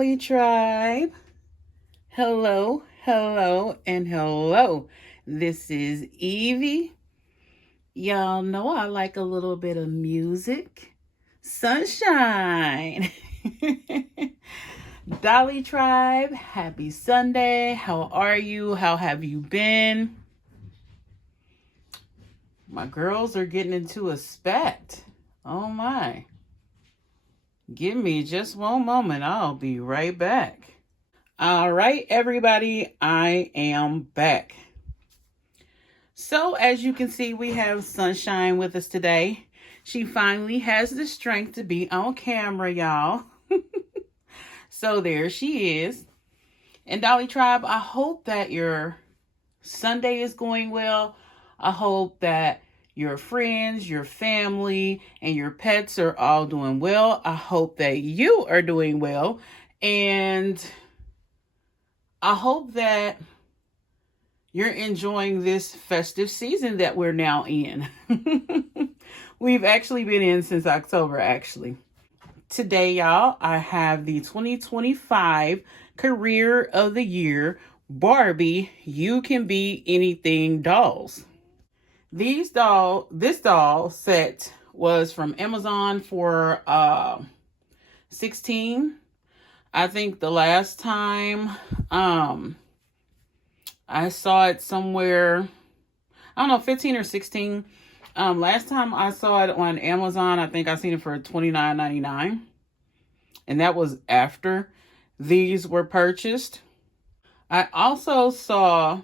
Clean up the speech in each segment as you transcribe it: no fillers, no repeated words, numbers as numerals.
Dolly Tribe. Hello, hello, and hello. This is Evie. Y'all know I like a little bit of music. Sunshine. Dolly Tribe, happy Sunday. How are you? How have you been? My girls are getting into a spat. Oh my. Give me just one moment. I'll be right back. All right, everybody, I am back. So as you can see, we have Sunshine with us today. She finally has the strength to be on camera, y'all. So there she is. And Dolly Tribe, I hope that your Sunday is going well. I hope that your friends, your family, and your pets are all doing well. I hope that you are doing well. And I hope that you're enjoying this festive season that we're now in. We've actually been in since October, actually. Today, y'all, I have the 2025 Career of the Year Barbie You Can Be Anything dolls. This doll set was from Amazon for $16. I think the last time I saw it somewhere, I don't know, 15 or 16. Last time I saw it on Amazon, I think I seen it for $29.99. And that was after these were purchased. I also saw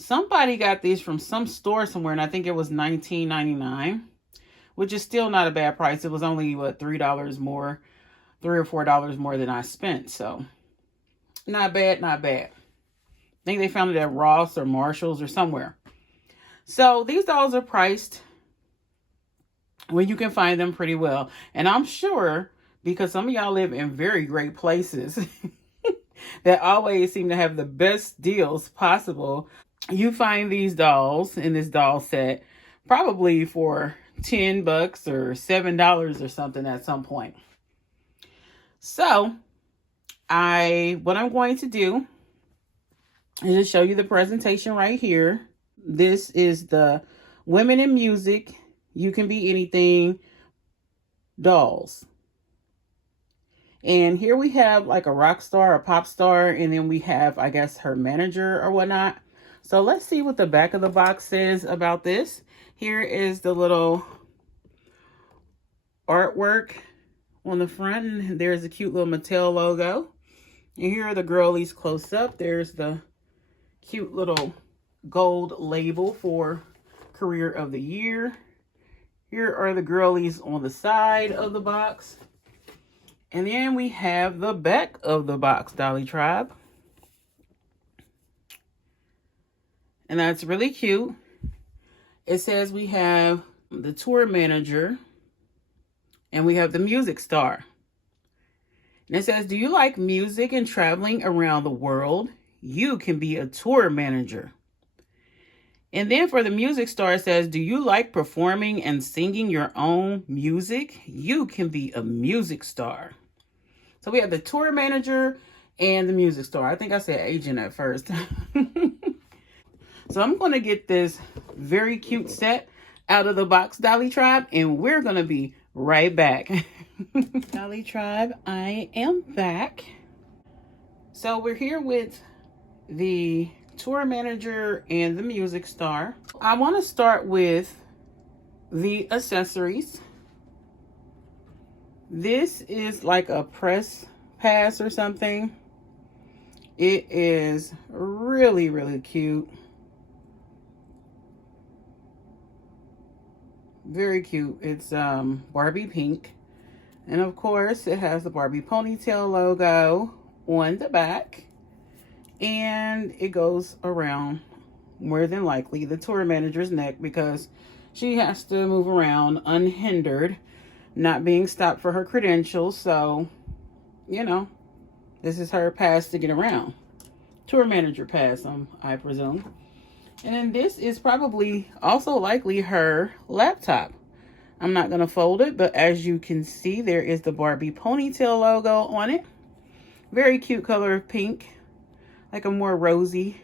somebody got these from some store somewhere, and I think it was $19.99, which is still not a bad price. It was only, $3 more, $3 or $4 more than I spent. So not bad, not bad. I think they found it at Ross or Marshall's or somewhere. So these dolls are priced when you can find them pretty well. And I'm sure, because some of y'all live in very great places that always seem to have the best deals possible, you find these dolls in this doll set probably for $10 or $7 or something at some point. So what I'm going to do is just show you the presentation right here. This is the Women in Music, You Can Be Anything dolls. And here we have like a rock star, a pop star, and then we have, I guess, her manager or whatnot. So let's see what the back of the box says about this. Here is the little artwork on the front, and there's a cute little Mattel logo. And here are the girlies close up. There's the cute little gold label for Career of the Year. Here are the girlies on the side of the box. And then we have the back of the box, Dolly Tribe. And that's really cute. It says we have the tour manager and we have the music star. And it says, do you like music and traveling around the world? You can be a tour manager. And then for the music star, it says, do you like performing and singing your own music? You can be a music star. So we have the tour manager and the music star. I think I said agent at first. So I'm going to get this very cute set out of the box, Dolly Tribe, and we're going to be right back. Dolly Tribe, I am back. So we're here with the tour manager and the music star. I want to start with the accessories. This is like a press pass or something. It is really, really cute. Very cute. It's Barbie pink. And of course, it has the Barbie ponytail logo on the back. And it goes around, more than likely, the tour manager's neck, because she has to move around unhindered, not being stopped for her credentials. So, you know, this is her pass to get around. Tour manager pass, I presume. And then this is probably also likely her laptop. I'm not going to fold it, but as you can see, there is the Barbie ponytail logo on it. Very cute color of pink, like a more rosy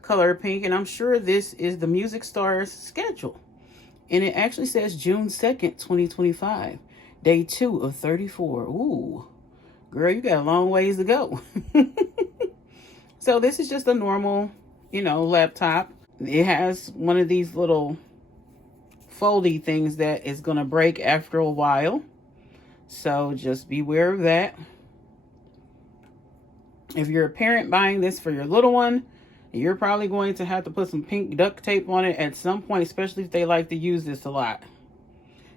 color of pink. And I'm sure this is the Music Star's schedule. And it actually says June 2nd, 2025, day 2 of 34. Ooh, girl, you got a long ways to go. So this is just a normal, laptop. It has one of these little foldy things that is going to break after a while. So just beware of that. If you're a parent buying this for your little one, you're probably going to have to put some pink duct tape on it at some point, especially if they like to use this a lot.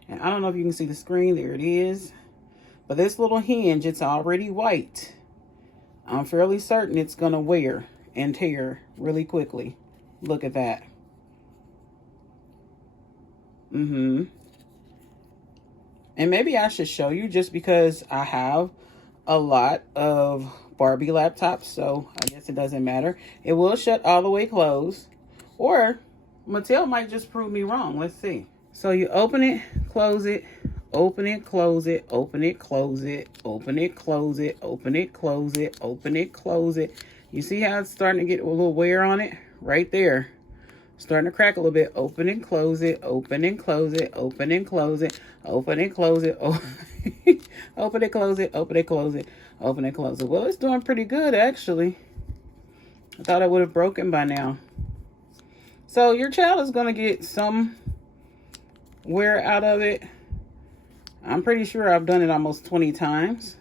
And I don't know if you can see the screen. There it is. But this little hinge, it's already white. I'm fairly certain it's going to wear and tear really quickly. Look at that. And maybe I should show you, just because I have a lot of Barbie laptops, so I guess it doesn't matter. It will shut all the way closed, or Mattel might just prove me wrong. Let's see. So you open it, close it, open it, close it, open it, close it, open it, close it, open it, close it, open it, close it. You see how it's starting to get a little wear on it? Right there. Starting to crack a little bit. Open and close it, open and close it, open and close it, open and close it, open and close it, open and close it, open and close it. Well, it's doing pretty good, actually. I thought I would have broken by now. So your child is going to get some wear out of it. I'm pretty sure I've done it almost 20 times.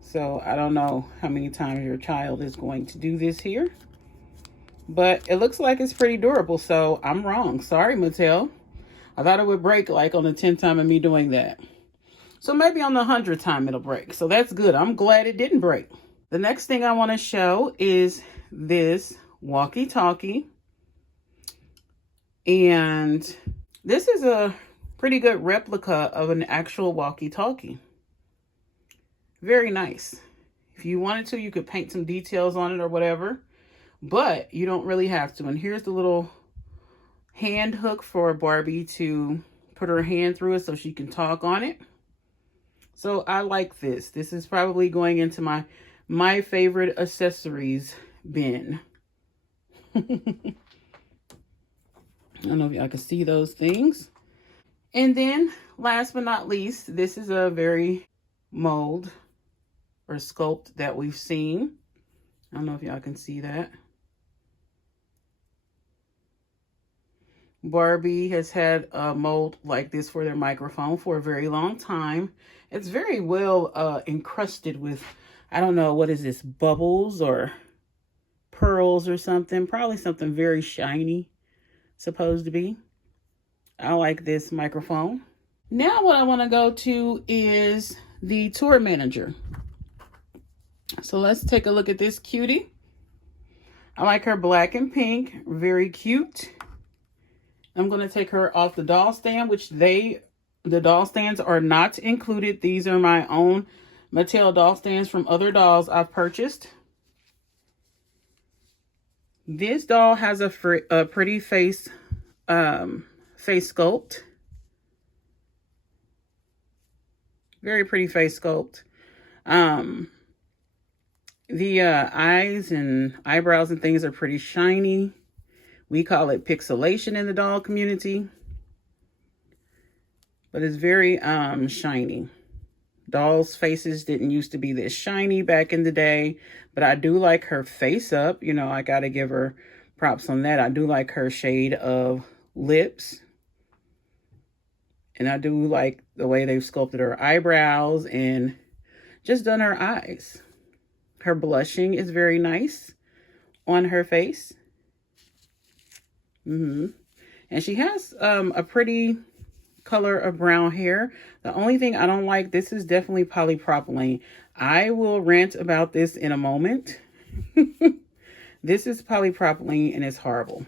So I don't know how many times your child is going to do this here. But it looks like it's pretty durable, so I'm wrong. Sorry, Mattel. I thought it would break like on the 10th time of me doing that. So maybe on the 100th time it'll break. So that's good. I'm glad it didn't break. The next thing I want to show is this walkie-talkie. And this is a pretty good replica of an actual walkie-talkie. Very nice. If you wanted to, you could paint some details on it or whatever. But you don't really have to. And here's the little hand hook for Barbie to put her hand through it so she can talk on it. So I like this. This is probably going into my favorite accessories bin. I don't know if y'all can see those things. And then last but not least, this is a very mold or sculpt that we've seen. I don't know if y'all can see that. Barbie has had a mold like this for their microphone for a very long time. It's very well encrusted with, I don't know, what is this, bubbles or pearls or something. Probably something very shiny, supposed to be. I like this microphone. Now what I want to go to is the tour manager. So let's take a look at this cutie. I like her black and pink, very cute. I'm going to take her off the doll stand, which the doll stands are not included. These are my own Mattel doll stands from other dolls I've purchased. This doll has a pretty face sculpt. Very pretty face sculpt. The eyes and eyebrows and things are pretty shiny. We call it pixelation in the doll community. But it's very shiny. Dolls' faces didn't used to be this shiny back in the day. But I do like her face up. You know, I got to give her props on that. I do like her shade of lips. And I do like the way they've sculpted her eyebrows and just done her eyes. Her blushing is very nice on her face. And she has a pretty color of brown hair. The only thing I don't like, this is definitely polypropylene. I will rant about this in a moment. This is polypropylene and it's horrible.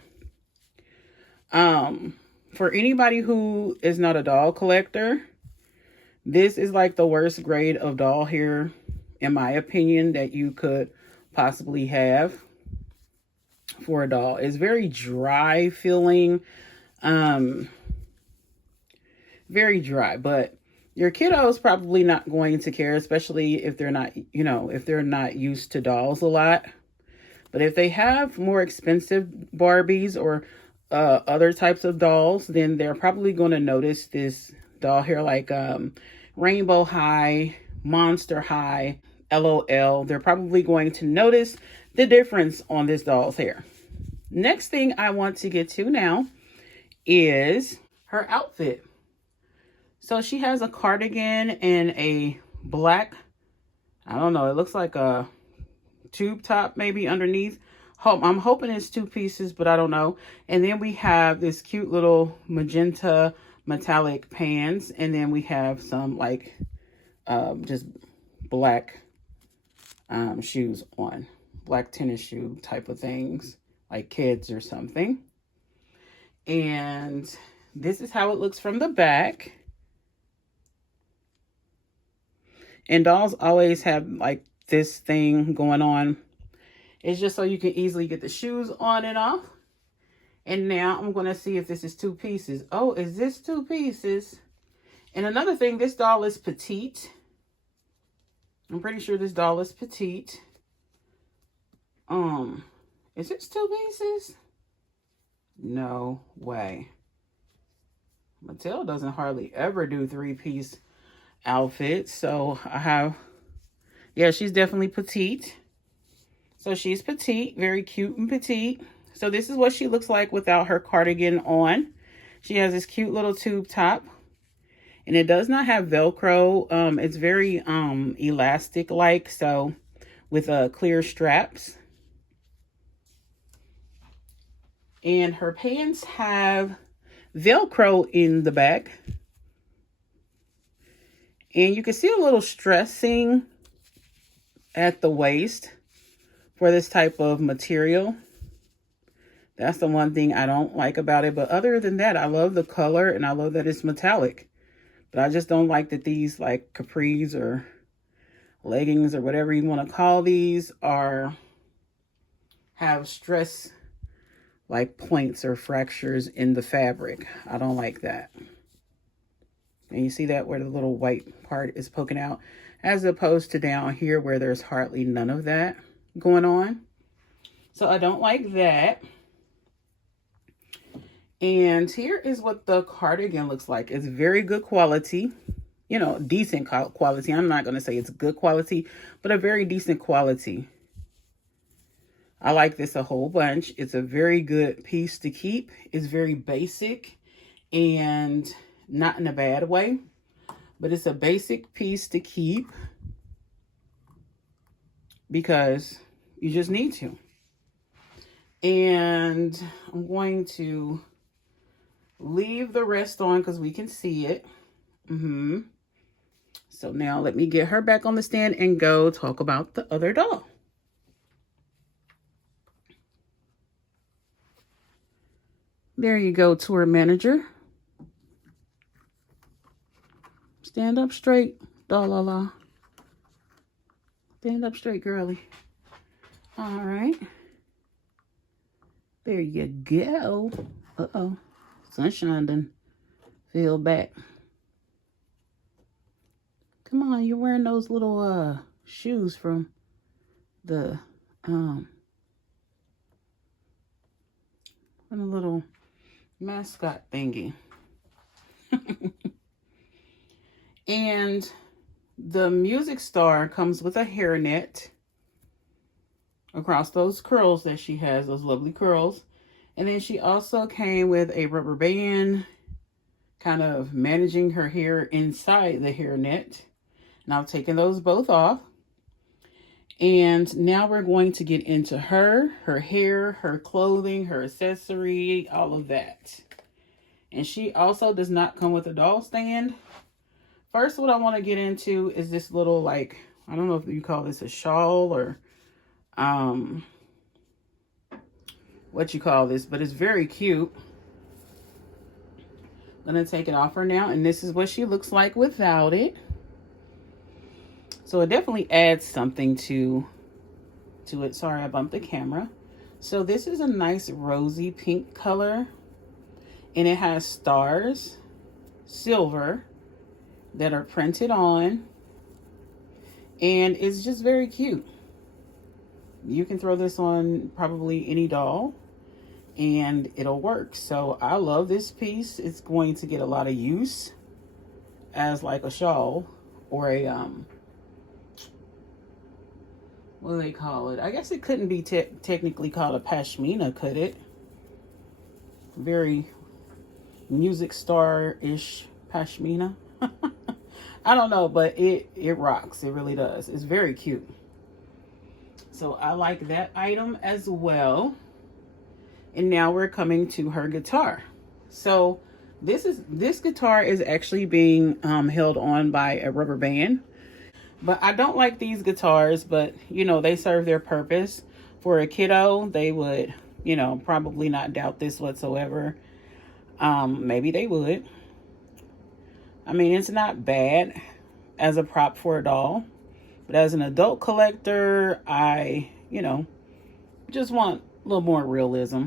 For anybody who is not a doll collector, this is like the worst grade of doll hair, in my opinion, that you could possibly have for a doll. It's very dry feeling, very dry, but Your kiddo is probably not going to care, especially if they're not, if they're not used to dolls a lot. But if they have more expensive Barbies or other types of dolls, then they're probably going to notice this doll here, like Rainbow High, Monster High, LOL. They're probably going to notice the difference on this doll's hair. Next thing I want to get to now is her outfit. So she has a cardigan and a black, I don't know, it looks like a tube top maybe underneath. I'm hoping it's 2 pieces, but I don't know. And then we have this cute little magenta metallic pants. And then we have some like just black shoes on. Black tennis shoe type of things, like kids or something. And this is how it looks from the back. And dolls always have like this thing going on. It's just so you can easily get the shoes on and off. And now I'm going to see if this is 2 pieces. Oh, is this 2 pieces? And another thing, this doll is petite. I'm pretty sure this doll is petite. Is this 2 pieces? No way. Mattel doesn't hardly ever do 3-piece outfits. So I have, yeah, she's definitely petite. So she's petite, very cute and petite. So this is what she looks like without her cardigan on. She has this cute little tube top. And it does not have Velcro. It's very elastic-like, so with clear straps. And her pants have Velcro in the back. And you can see a little stressing at the waist for this type of material. That's the one thing I don't like about it. But other than that, I love the color and I love that it's metallic. But I just don't like that these like capris or leggings or whatever you want to call these have stress like points or fractures in the fabric. I don't like that. And you see that where the little white part is poking out, as opposed to down here where there's hardly none of that going on. So I don't like that. And here is what the cardigan looks like. It's very good quality, decent quality. I'm not going to say it's good quality, but a very decent quality. I like this a whole bunch. It's a very good piece to keep. It's very basic and not in a bad way, but it's a basic piece to keep because you just need to. And I'm going to leave the rest on because we can see it. So now let me get her back on the stand and go talk about the other doll. There you go, tour manager. Stand up straight, doll-la-la. Stand up straight, girly. All right. There you go. Uh-oh. Sunshine done fell back. Come on, you're wearing those little shoes from the little mascot thingy. And the music star comes with a hairnet across those curls that she has, those lovely curls. And then she also came with a rubber band, kind of managing her hair inside the hairnet. And I've taken those both off. And now we're going to get into her hair, her clothing, her accessory, all of that. And she also does not come with a doll stand. First, what I want to get into is this little, like, I don't know if you call this a shawl or what you call this, but it's very cute. I'm going to take it off her now, and this is what she looks like without it. So it definitely adds something to it. Sorry, I bumped the camera. So this is a nice rosy pink color, and it has stars, silver, that are printed on, and it's just very cute. You can throw this on probably any doll and it'll work. So I love this piece. It's going to get a lot of use as like a shawl or a what do they call it? I guess it couldn't be technically called a pashmina, could it? Very music star-ish pashmina. I don't know, but it rocks. It really does. It's very cute. So I like that item as well. And now we're coming to her guitar. So this guitar is actually being held on by a rubber band. But I don't like these guitars, but you know, they serve their purpose. For a kiddo, they would, you know, probably not doubt this whatsoever. Maybe they would. I mean, it's not bad as a prop for a doll. But as an adult collector, I, you know, just want a little more realism.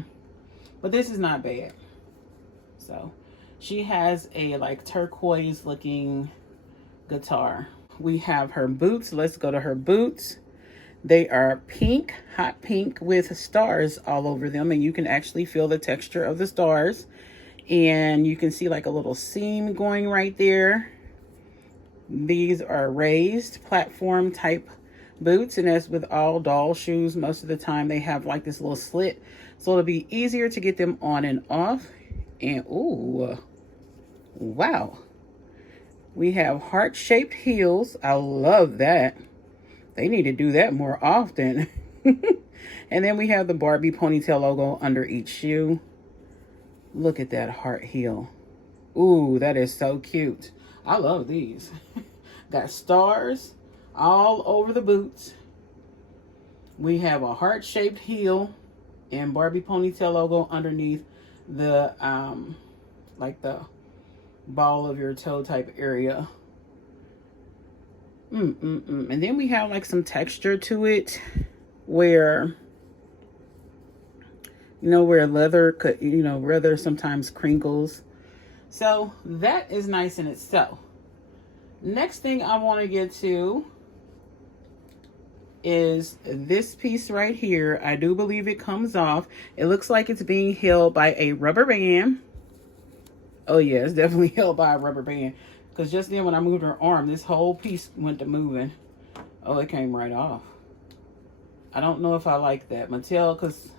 But this is not bad. So she has a like turquoise looking guitar. We have her boots. Let's go to her boots. They are pink, hot pink with stars all over them. And you can actually feel the texture of the stars. And you can see like a little seam going right there. These are raised platform type boots, and as with all doll shoes, most of the time they have like this little slit, so it'll be easier to get them on and off. And ooh, wow, we have heart-shaped heels. I love that. They need to do that more often. And then we have the Barbie ponytail logo under each shoe. Look at that heart heel. Ooh, that is so cute. I love these. Got stars all over the boots. We have a heart-shaped heel and Barbie ponytail logo underneath the like the ball of your toe type area. And then we have like some texture to it where, you know, where leather could, you know, leather sometimes crinkles. So that is nice in itself. Next thing I want to get to is this piece right here. I do believe it comes off. It looks like it's being held by a rubber band. Oh yeah, it's definitely held by a rubber band. Because just then when I moved her arm, this whole piece went to moving. Oh, it came right off. I don't know if I like that. Mattel, because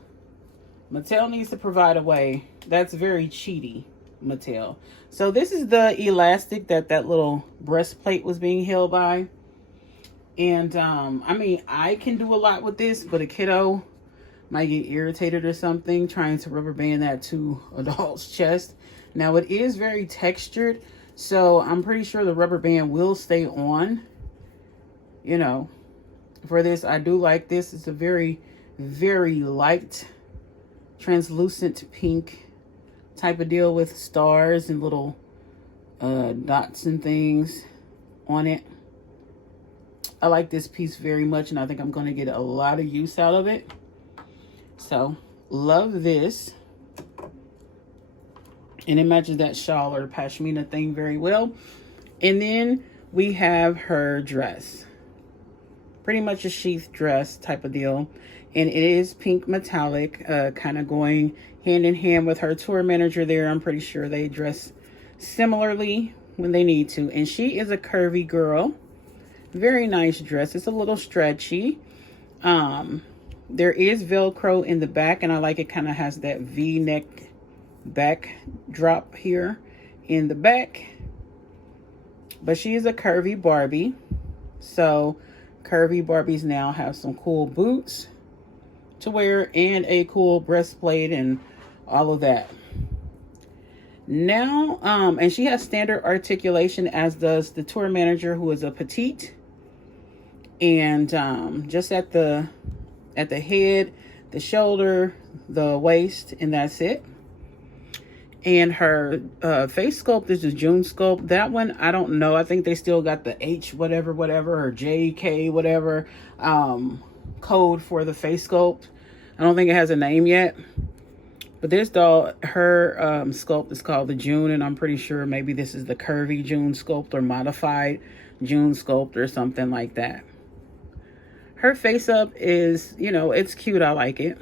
Mattel needs to provide a way. That's very cheaty, Mattel. So this is the elastic that little breastplate was being held by. And I mean, I can do a lot with this, but a kiddo might get irritated or something trying to rubber band that to a doll's chest. Now it is very textured, so I'm pretty sure the rubber band will stay on. You know, for this, I do like this. It's a very, very light, translucent pink type of deal with stars and little dots and things on it. I like this piece very much, and I think I'm going to get a lot of use out of it. So, love this. And it matches that shawl or pashmina thing very well. And then we have her dress. Pretty much a sheath dress type of deal. And it is pink metallic, kind of going hand in hand with her tour manager there. I'm pretty sure they dress similarly when they need to. And she is a curvy girl. Very nice dress. It's a little stretchy. There is Velcro in the back, and I like it kind of has that V-neck back drop here in the back. But she is a curvy Barbie. So curvy Barbies now have some cool boots to wear and a cool breastplate and all of that. Now, and she has standard articulation, as does the tour manager, who is a petite. And just at the head, the shoulder, the waist, and that's it. And her face sculpt is a June sculpt. That one, I don't know. I think they still got the H whatever, or JK whatever code for the face sculpt. I don't think it has a name yet. But this doll, her sculpt is called the June, and I'm pretty sure maybe this is the curvy June sculpt or modified June sculpt or something like that. Her face up is, you know, it's cute. I like it.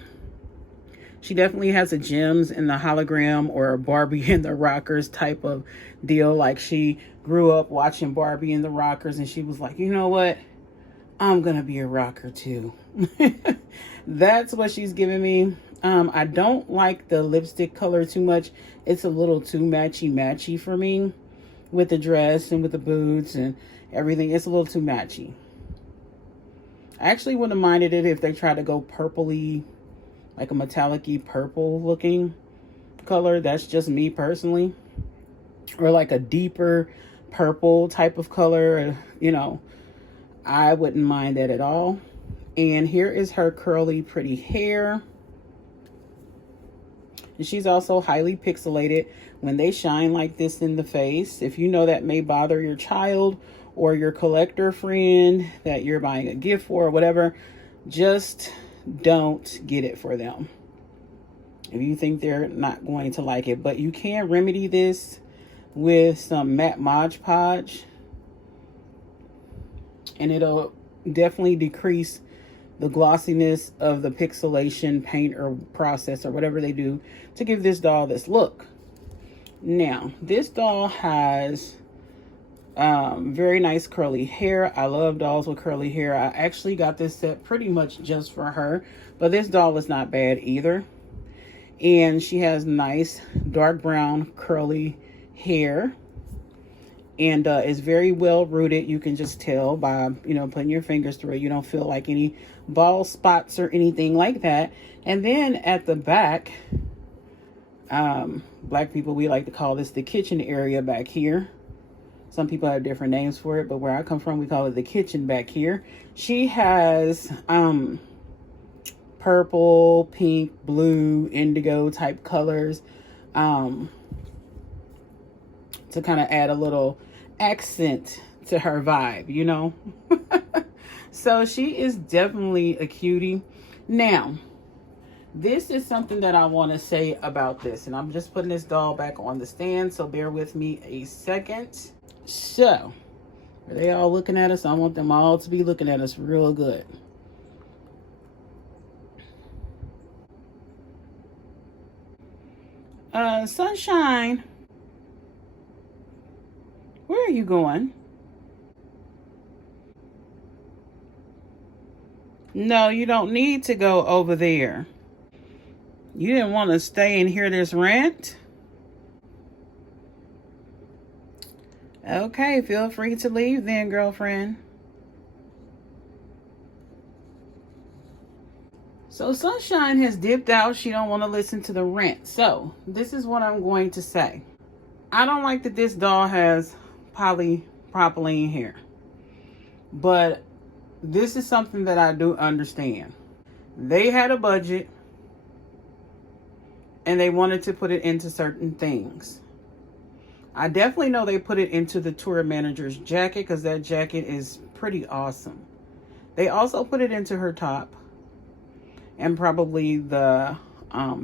She definitely has a gems in the hologram or a Barbie in the rockers type of deal. Like she grew up watching Barbie in the rockers and she was like, you know what? I'm going to be a rocker too. That's what she's giving me. I don't like the lipstick color too much. It's a little too matchy for me with the dress and with the boots and everything. It's a little too matchy. I actually wouldn't have minded it if they tried to go purpley, like a metallic-y purple looking color. That's just me personally. Or like a deeper purple type of color, you know, I wouldn't mind that at all. And here is her curly, pretty hair. And she's also highly pixelated. When they shine like this in the face, if you know that may bother your child or your collector friend that you're buying a gift for or whatever, just don't get it for them if you think they're not going to like it. But you can remedy this with some matte Mod Podge, and it'll definitely decrease the glossiness of the pixelation paint or process or whatever they do to give this doll this look. Now, this doll has very nice curly hair. I love dolls with curly hair. I actually got this set pretty much just for her, but this doll is not bad either. And she has nice dark brown curly hair, and is very well rooted. You can just tell by, you know, putting your fingers through it. You don't feel like any bald spots or anything like that. And then at the back, black people, we like to call this the kitchen area back here. Some people have different names for it, but where I come from, we call it the kitchen back here. She has purple, pink, blue, indigo type colors to kind of add a little accent to her vibe, you know. So she is definitely a cutie. Now, this is something that I want to say about this, and I'm just putting this doll back on the stand, so bear with me a second. So, are they all looking at us? I want them all to be looking at us real good. Sunshine, where are you going? No, you don't need to go over there. You didn't want to stay and hear this rant? Okay, feel free to leave then, girlfriend. So Sunshine has dipped out. She don't want to listen to the rant. So this is what I'm going to say. I don't like that this doll has polypropylene hair, but this is something that I do understand. They had a budget and they wanted to put it into certain things. I definitely know they put it into the tour manager's jacket because that jacket is pretty awesome. They also put it into her top and probably the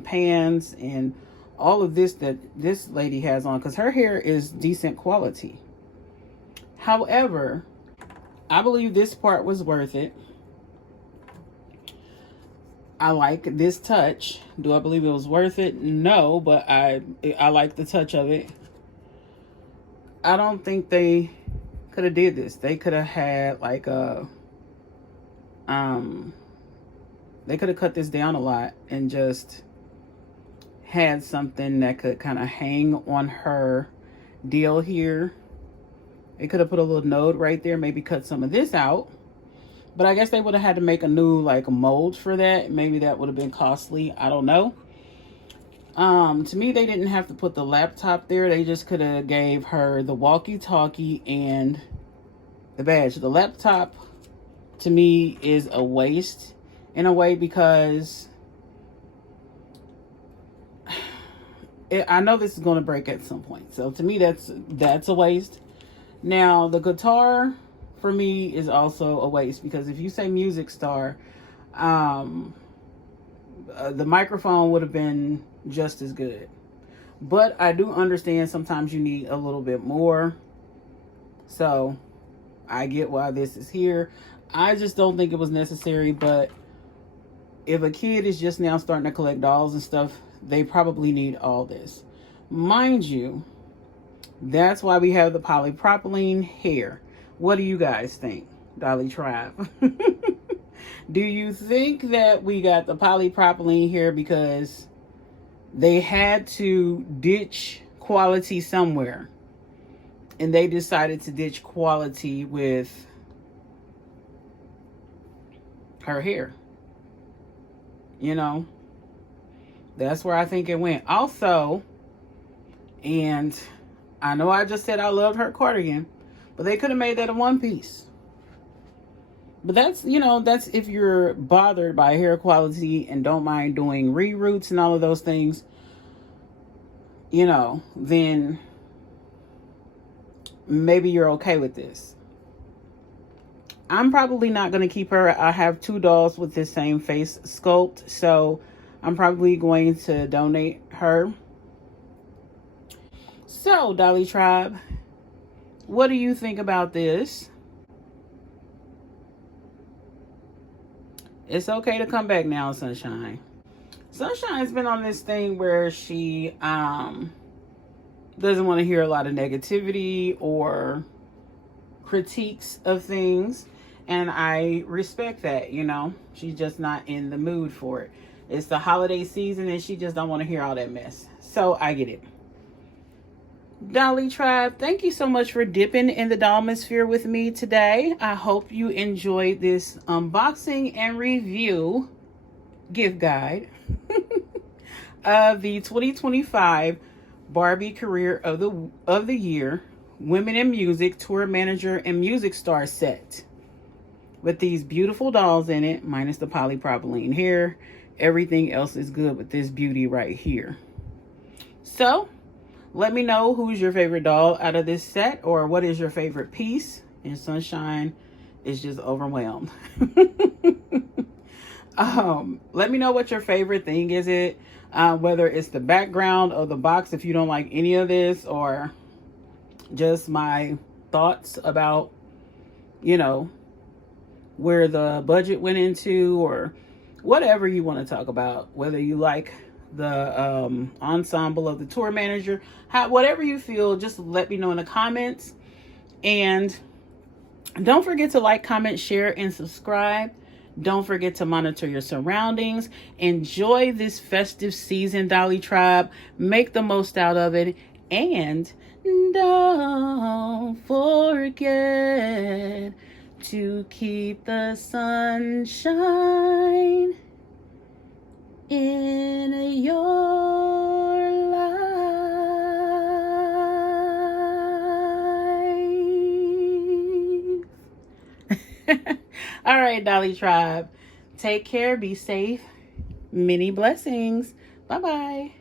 pants and all of this that this lady has on, because her hair is decent quality. However, I believe this part was worth it. I like this touch. Do I believe it was worth it? No, but I like the touch of it. I don't think they could have did this. They could have had like a they could have cut this down a lot and just had something that could kind of hang on her deal here. They could have put a little node right there, maybe cut some of this out. But I guess they would have had to make a new like mold for that. Maybe that would have been costly. I don't know. To me, they didn't have to put the laptop there. They just could have gave her the walkie-talkie and the badge. The laptop, to me, is a waste in a way because I know this is going to break at some point. So to me, that's a waste. Now, the guitar, for me, is also a waste because if you say music star, the microphone would have been just as good. But I do understand sometimes you need a little bit more. So I get why this is here. I just don't think it was necessary. But if a kid is just now starting to collect dolls and stuff, they probably need all this. Mind you, that's why we have the polypropylene here. What do you guys think, Dolly Tribe? Do you think that we got the polypropylene here because they had to ditch quality somewhere, and they decided to ditch quality with her hair? You know, that's where I think it went. Also, and I know I just said I loved her cardigan, but they could have made that a one piece. But that's, you know, that's if you're bothered by hair quality and don't mind doing reroots and all of those things, you know, then maybe you're okay with this. I'm probably not going to keep her. I have 2 dolls with this same face sculpt, so I'm probably going to donate her. So, Dolly Tribe, what do you think about this? It's okay to come back now, Sunshine. Sunshine's been on this thing where she doesn't want to hear a lot of negativity or critiques of things. And I respect that, you know. She's just not in the mood for it. It's the holiday season and she just don't want to hear all that mess. So I get it. Dolly Tribe, thank you so much for dipping in the Dollmosphere with me today. I hope you enjoyed this unboxing and review gift guide of the 2025 Barbie Career of the Year Women in Music Tour Manager and Music Star set with these beautiful dolls in it, minus the polypropylene here. Everything else is good with this beauty right here. So let me know who's your favorite doll out of this set, or what is your favorite piece. And Sunshine is just overwhelmed. Let me know what your favorite thing is. Whether it's the background of the box, if you don't like any of this, or just my thoughts about, you know, where the budget went into, or whatever you want to talk about. Whether you like the ensemble of the tour manager, whatever you feel, just let me know in the comments. And don't forget to like, comment, share, and subscribe. Don't forget to monitor your surroundings. Enjoy this festive season, Dolly Tribe. Make the most out of it. And don't forget to keep the sunshine in your life. All right, Dolly Tribe. Take care. Be safe. Many blessings. Bye-bye.